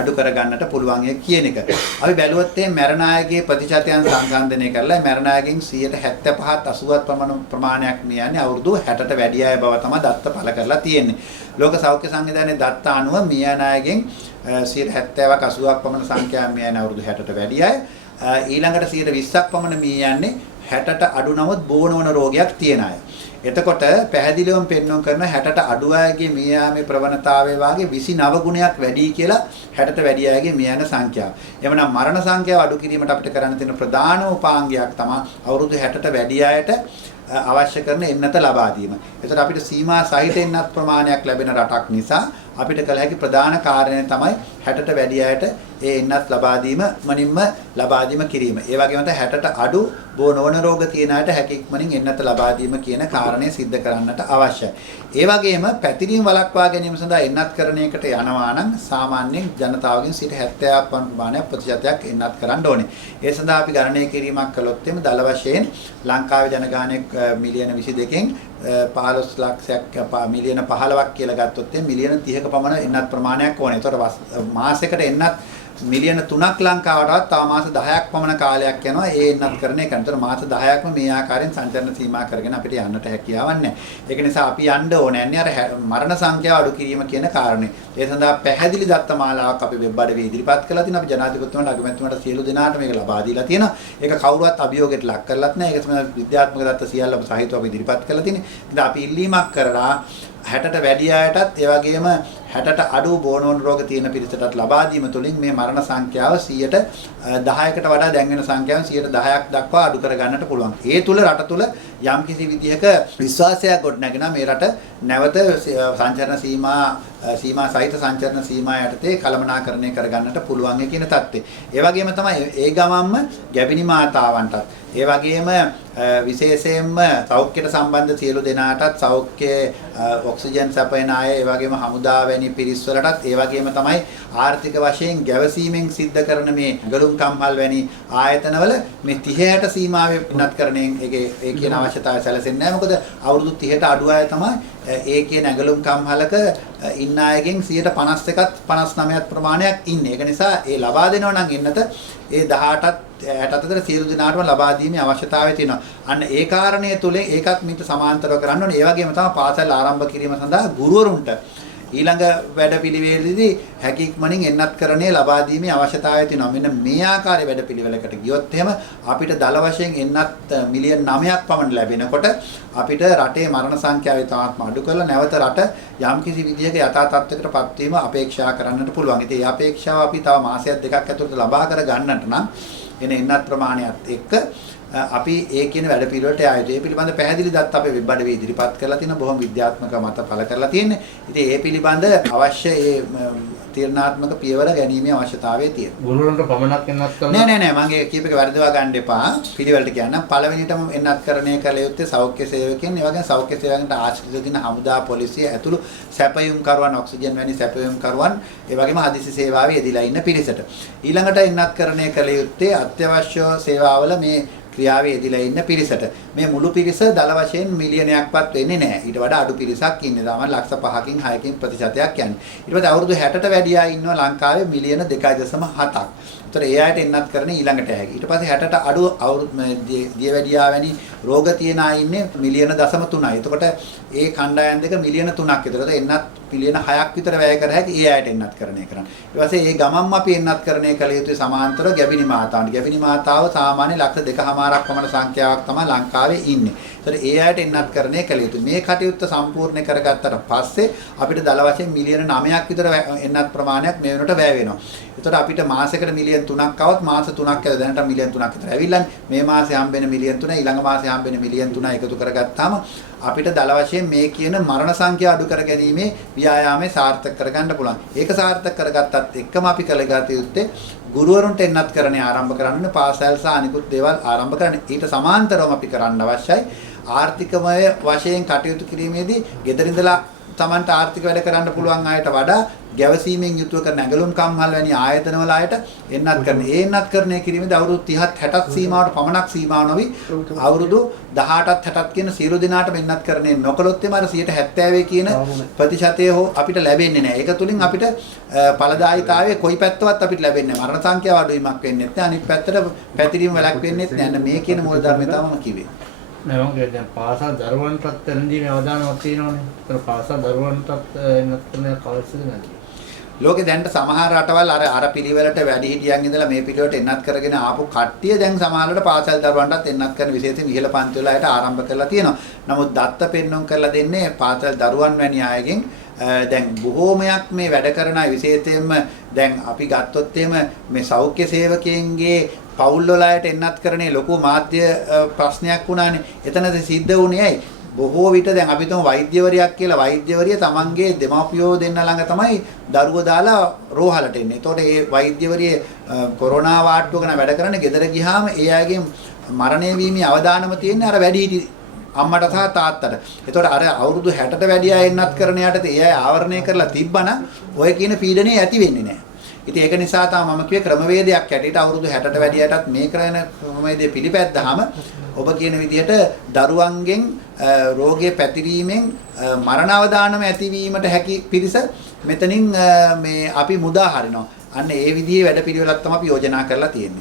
අඩු කර ගන්නට පුළුවන් කියන එක. අපි බැලුවොත් මේ මරණ අයගේ ප්‍රතිශතයන් සංසන්දනය කරලා මරණ අයගෙන් 75%ත් 80ත් ප්‍රමාණයක් මියන්නේ අවුරුදු 60ට වැඩි අය බව තමයි දත්ත පළ කරලා තියෙන්නේ. ලෝක සෞඛ්‍ය සංවිධානයේ දත්ත අනුව මියන අයගෙන් 70%ක් 80ක් පමණ සංඛ්‍යාව මියන්නේ අවුරුදු 60ට වැඩි අය. ඊළඟට 20%ක් පමණ මියන්නේ 60ට අඩු නමුත් බෝනවන රෝගයක් තියෙන අය. එතකොට පැහැදිලිවම පෙන්වන්න කරන 60ට අඩු අයගේ මිය යාමේ ප්‍රවණතාවය වාගේ 29 ගුණයක් වැඩි කියලා 60ට වැඩි අයගේ මිය යන සංඛ්‍යාව. එවනම් මරණ සංඛ්‍යාව අඩු කිරීමට අපිට කරන්න තියෙන ප්‍රධාන උපාංගයක් තමයි අවුරුදු 60ට වැඩි අයට අවශ්‍ය කරන එන්නත ලබා දීම. ඒතර අපිට සීමා සහිත එන්නත් ප්‍රමාණයක් ලැබෙන රටක් නිසා අපිට කළ හැකි ප්‍රධාන කාරණය තමයි 60ට වැඩි අයට ඒ එන්නත් ලබා දීම මනින්ම ලබා දීම කිරීම. ඒ වගේම 60ට අඩු බෝ නොවන රෝග තියෙන අයට හැකියක්මනින් එන්නත ලබා දීම කියන කාරණය सिद्ध කරන්නට අවශ්‍යයි. ඒ වගේම පැතිරීම වළක්වා ගැනීම සඳහා එන්නත්කරණයකට යනවා නම් සාමාන්‍යයෙන් ජනතාවගෙන් 70ක් ප්‍රමාණයක් ප්‍රතිශතයක් එන්නත් කරන්න ඕනේ. ඒ සඳහා අපි ගණනය කිරීමක් කළොත් එimhe දල වශයෙන් ලංකාවේ ජනගහනය මිලියන 22කින් 15 ලක්ෂයක් මිලියන 15ක් කියලා ගත්තොත් මිලියන 30ක පමණ එන්නත් ප්‍රමාණයක් ඕනේ. ඒතකොට මාසයකට එන්නත් මිලියන 3ක් ලංකාවටවත් තව මාස 10ක් පමණ කාලයක් යනවා ඒ එන්නත්කරණය කරන. ඒතර මාස 10ක්ම මේ ආකාරයෙන් සංචරණ සීමා කරගෙන අපිට යන්නට හැකියාවක් නැහැ. ඒක නිසා අපි යන්න ඕනේ අර මරණ සංඛ්‍යාව අඩු කිරීම කියන කාරණේ. ඒ සඳහා පැහැදිලි දත්තමාලාවක් අපි වෙබ් අඩවියේ ඉදිරිපත් කළා තියෙනවා. අපි ජනාධිපතිතුමාට අගමැතිතුමාට සියලු දෙනාට මේක ලබා දීලා තියෙනවා. ඒක කවුරුවත් අභියෝගයට ලක් කරලත් නැහැ. ඒක තමයි විද්‍යාත්මක දත්ත සියල්ලම සහිතව අපි ඉදිරිපත් කළා තියෙන්නේ. ඉතින් අපි ඉල්ලීමක් කරලා 60ට වැඩි අයටත් ඒ වගේම 60ට අඩු බෝනෝන් රෝග තියෙන පිරිසටත් ලබා දීම තුළින් මේ මරණ සංඛ්‍යාව 10%කට වඩා දැන් වෙන සංඛ්‍යාවෙන් 10%ක් දක්වා අඩු කර ගන්නට පුළුවන්. ඒ තුල රට තුල යම්කිසි විදිහක විශ්වාසයක් ගොඩනගෙනවා මේ රට නැවත සංචරණ සීමා සහිත සංචරණ සීමා යටතේ කළමනාකරණය කර ගන්නට පුළුවන් කියන தත්ත්වය. ඒ වගේම තමයි ඒ ගමම්ම ගැබිනි මාතාවන්ටත් ඒ වගේම විශේෂයෙන්ම සෞඛ්‍යයට සම්බන්ධ සියලු දෙනාටත් සෞඛ්‍ය ඔක්සිජන් සපයන අය ඒ වගේම හමුදා වැනි පිරිස් වලටත් ඒ වගේම තමයි ආර්ථික වශයෙන් ගැවසීමෙන් සිද්ධ කරන මේ ගලුම් කම්හල් වැනි ආයතනවල මේ 30ට සීමාවෙ උන්නත්කරණයෙන් ඒ කියන අවශ්‍යතාවය සැලසෙන්නේ නැහැ. මොකද අවුරුදු 30ට අඩු අය තමයි ඒ කියන ඇඟලුම් කම්හලක ඉන්න අයගෙන් 51ත් 59ත් ප්‍රමාණයක් ඉන්නේ. ඒක නිසා ඒ ලබා දෙනවා නම් එන්නත ඒ 18ත් 60ට සියලු දෙනාටම ලබා දීමේ අවශ්‍යතාවය තියෙනවා. අන්න ඒ කාරණය තුල ඒකත් මීට සමාන්තරව කරන්න ඕනේ. ඒ වගේම තමයි පාසල් ආරම්භ කිරීම සඳහා ගුරුවරුන්ට ඊළඟ වැඩපිළිවෙලෙදී හැකියක්මනින් එන්නත්කරණය ලබා දීමේ අවශ්‍යතාවය තියෙනවා. මෙන්න මේ ආකාරයේ වැඩපිළිවෙලකට ගියොත් එහෙම අපිට දල වශයෙන් එන්නත් මිලියන් 9ක් පමණ ලැබෙනකොට අපිට රටේ මරණ සංඛ්‍යාව තාමත් අඩු කරලා නැවත රට යම්කිසි විදිහක යථා තත්ත්වයකටපත් වීම අපේක්ෂා කරන්නට පුළුවන්. ඉතින් මේ අපේක්ෂාව අපි තව මාසයක් දෙකක් ඇතුළත ලබා කර ගන්නට නම් එන එන්නත් ප්‍රමාණයත් එක්ක අපි ඒ කියන වැඩ පිළිවෙලට ආයතනය පිළිබඳ පැහැදිලි දත්ත අපේ වෙබ් අඩවියේ ඉදිරිපත් කරලා තියෙනවා. බොහොම විද්‍යාත්මක මත පළ කරලා තියෙන්නේ. ඉතින් ඒ පිළිබඳ අවශ්‍ය ඒ තීරණාත්මක පියවර ගැනීමේ අවශ්‍යතාවය තියෙනවා. ගුරුවරුන්ට පමණක් එන්නත් කරලා නෑ මම ඒ කීප එක වැරදවා ගන්න එපා. පිළිවෙලට කියන්න. පළවෙනිටම එන්නත්කරණය කළ යුත්තේ සෞඛ්‍ය සේවකයන්, ඒ වගේම සෞඛ්‍ය සේවකයන්ට ආශ්‍රිත දින හමුදා පොලිසිය ඇතුළු සැපයුම් කරුවන්, ඔක්සිජන් වැනි සැපයුම් කරුවන්, ඒ වගේම හදිසි සේවාවේ යෙදලා ඉන්න පිරිසට. ඊළඟට එන්නත්කරණය කළ යුත්තේ අත්‍යවශ්‍ය සේවාවල මේ ක්‍රියාවේ යෙදලා ඉන්න පිරිසට. මේ මුළු පිරිස දල වශයෙන් මිලියනයක්වත් වෙන්නේ නැහැ. ඊට වඩා අඩු පිරිසක් ඉන්නේ. තමයි ලක්ෂ 5කින් 6කින් ප්‍රතිශතයක් යන්නේ. ඊට පස්සේ අවුරුදු 60ට වැඩි අය ඉන්නවා ලංකාවේ මිලියන 2.7ක්. ඒතර ඒ අයට එන්නත් කරන ඊළඟට හැකි. ඊට පස්සේ 60ට අඩු අවුරුදු දියවැඩියා වැනි රෝග තියන අය ඉන්නේ මිලියන 0.3යි. එතකොට ඒ කණ්ඩායම් දෙක මිලියන 3ක් විතර. එන්නත් මිලියන 6ක් විතර වැය කර හැකි ඒ අයට එන්නත් කරණය කරන්න. ඊට පස්සේ මේ ගමම්ම අපි එන්නත් කරණය කළ යුතු සමාන්තරව ගැබිනි මාතාවන්ට. ගැබිනි මාතාව සාමාන්‍ය ලක්ෂ 2.5ක් පමණ සංඛ්‍යාවක් තමයි ලංකාවේ ඉන්නේ. ඒතර ඒ අයට එන්නත් කරණය කළ යුතු. මේ කටයුත්ත සම්පූර්ණ කරගත්තට පස්සේ අපිට දල වශයෙන් මිලියන 9ක් විතර එන්නත් ප්‍රමාණයක් මේ වෙනකොට වැය වෙනවා. ඒතර අපිට මාසයකට මිලියන 3ක් આવත් මාස 3ක් ඇද දැනට මිලියන 3ක් විතර ඇවිල්ලානේ. මේ මාසේ හම්බෙන මිලියන 3 ඊළඟ මාසේ හම්බෙන මිලියන 3 එකතු කරගත්තාම අපිට දල වශයෙන් මේ කියන මරණ සංඛ්‍යාව අඩු කර ගැනීමේ ව්‍යායාමයේ සාර්ථක කරගන්න පුළුවන්. ඒක සාර්ථක කරගත්තත් එක්කම අපි කළ යුත්තේ ගුරුවරුන්ට එන්නත් කරන්නේ ආරම්භ කරන්න පාසල් සහ අනිකුත් දේවල් ආරම්භ කරන්න. ඊට සමාන්තරව අපි කරන්න අවශ්‍යයි. ආර්ථිකමය වශයෙන් කටයුතු කිරීමේදී ගෙදර ඉඳලා Tamanට ආර්ථික වැඩ කරන්න පුළුවන් අයට වඩා ගැවසීමෙන් යුතුව කරන ඇඟලුම් කම්හල් වැනි ආයතනවල අයට එන්නත් කරන. ඒ එන්නත් කරන්නේ කිරීමේදී අවුරුදු 30ත් 60ත් සීමාවට පමණක් සීමාව නොවි අවුරුදු 18ත් 60ත් කියන සියලු දෙනාටම එන්නත් කරන්නේ නොකළොත් එම අර 70% කියන ප්‍රතිශතය හෝ අපිට ලැබෙන්නේ නැහැ. ඒක තුලින් අපිට ඵලදායීතාවයේ කොයි පැත්තවත් අපිට ලැබෙන්නේ නැහැ. මරණ සංඛ්‍යාව අඩුවීමක් වෙන්නේ නැහැ. අනිත් පැත්තට පැතිරීම වැළැක් වෙන්නේ නැහැ. මේ කියන මූල ධර්මය තමයි මම කිව්වේ. මම දැන් පාසල් දරුවන්ටත් එළඳීමේ අවධානයක් තියෙනවානේ. ඒතර පාසල් දරුවන්ටත් එන්නත් කරන කවදාද නැති. ලෝකේ දැන් සමහර රටවල් අර පිළිවෙලට වැඩිහිටියන් ඉඳලා මේ පිළිවෙලට එන්නත් කරගෙන ආපු කට්ටිය දැන් සමහරවිට පාසල් දරුවන්ටත් එන්නත් කරන විශේෂයෙන් ඉහළ පන්ති වල අයට ආරම්භ කරලා තියෙනවා. නමුත් දත්ත පෙන්වන්න කරලා දෙන්නේ පාසල් දරුවන් වැනි අයගෙන් දැන් බොහෝමයක් මේ වැඩ කරන අය විශේෂයෙන්ම දැන් අපි ගත්තොත් එහෙම මේ සෞඛ්‍ය සේවකයන්ගේ පවුල් වල අයට එන්නත් කරන්නේ ලොකු මාධ්‍ය ප්‍රශ්නයක් වුණානේ. එතනද සිද්ධ වුණේ ඇයි? බොහෝ විට දැන් අපි තුමු වෛද්‍යවරියක් කියලා වෛද්‍යවරිය තමන්ගේ දෙමාපියෝ දෙන්න ළඟ තමයි දරුවෝ දාලා රෝහලට එන්නේ. ඒතකොට ඒ වෛද්‍යවරිය කොරෝනා වාට්ටුවක වැඩ කරන්නේ ගෙදර ගියාම ඒ අයගේ මරණය වීමේ අවදානම තියෙන්නේ අර වැඩිහිටි අම්මට සහ තාත්තට. ඒතකොට අර අවුරුදු 60ට වැඩි අය එන්නත් කරන යටතේ ඒ අය ආවරණය කරලා තිබ්බනම් ඔය කියන පීඩනය ඇති වෙන්නේ නැහැ. ඉතින් ඒක නිසා තමයි මම කිව්වේ ක්‍රමවේදයක් ඇටියට අවුරුදු 60ට වැඩියටත් මේ කරන ක්‍රමවේදය පිළිපැද්දාම ඔබ කියන විදිහට දරුවන්ගෙන් රෝගයේ පැතිරීමෙන් මරණ අවදානම ඇතිවීමට හැකි පිරිස මෙතනින් මේ අපි මුදා හරිනවා. අන්න ඒ විදිහේ වැඩ පිළිවෙලක් තමයි අපි යෝජනා කරලා තියෙන්නේ.